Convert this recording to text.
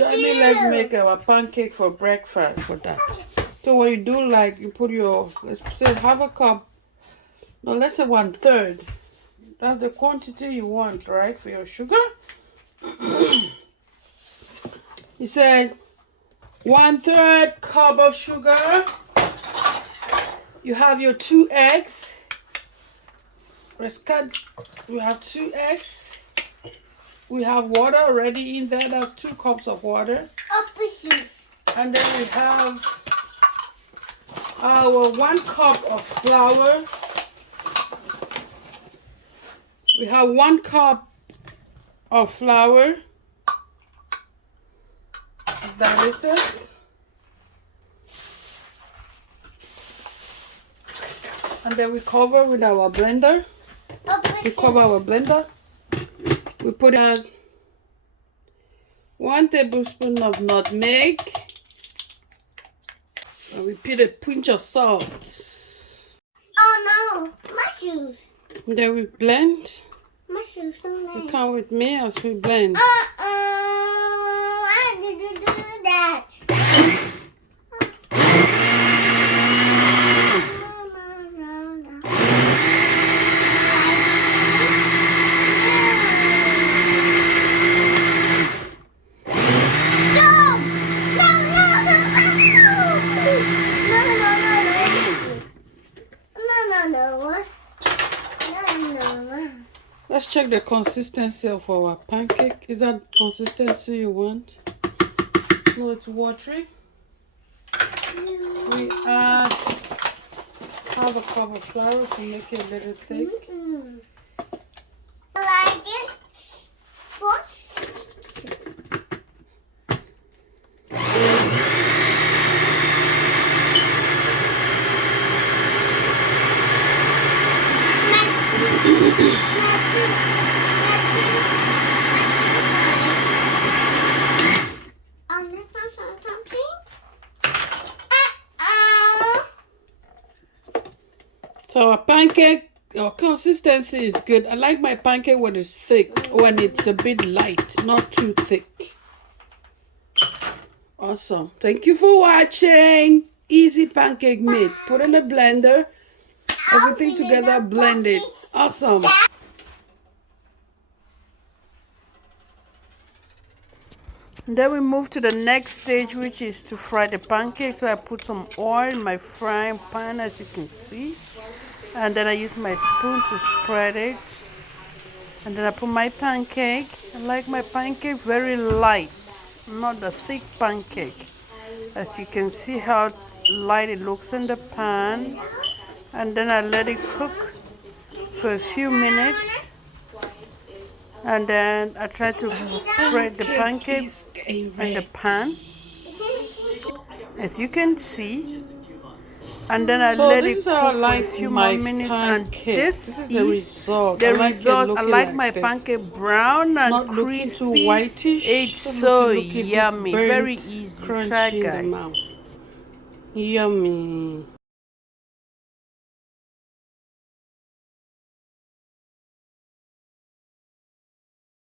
let's make our pancake for breakfast for that. So what you do, like you put your, let's say half a cup, no, let's say 1/3. That's the quantity you want, right, for your sugar. You said 1/3 cup of sugar. You have your 2 eggs. Let's cut. We have 2 eggs. We have water already in there. That's 2 cups of water. And then we have our 1 cup of flour. We have 1 cup of flour. That is it. And then we cover with our blender. We cover our blender. We put in 1 tablespoon of nutmeg. And we put a pinch of salt. Oh no, my shoes. And then we blend. My shoes don't like. You come with me as we blend. I didn't do that. Let's check the consistency of our pancake. Is that consistency you want? No, it's watery. We add half a cup of flour to make it a little thick. Like it? What? So our pancake, our consistency is good. I like my pancake when it's thick, when it's a bit light, not too thick. Awesome. Thank you for watching. Easy pancake made. Put in a blender. Everything together, blend it. Awesome. And then we move to the next stage, which is to fry the pancake. So I put some oil in my frying pan, as you can see. And then I use my spoon to spread it. And then I put my pancake. I like my pancake very light, not a thick pancake. As you can see how light it looks in the pan. And then I let it cook for a few minutes. And then I try to spread the pancake in the pan, as you can see. And then I let it cook for a few more minutes. And this is the result. I like my pancake brown and crispy. It's so yummy, very easy. Try, guys. Yummy.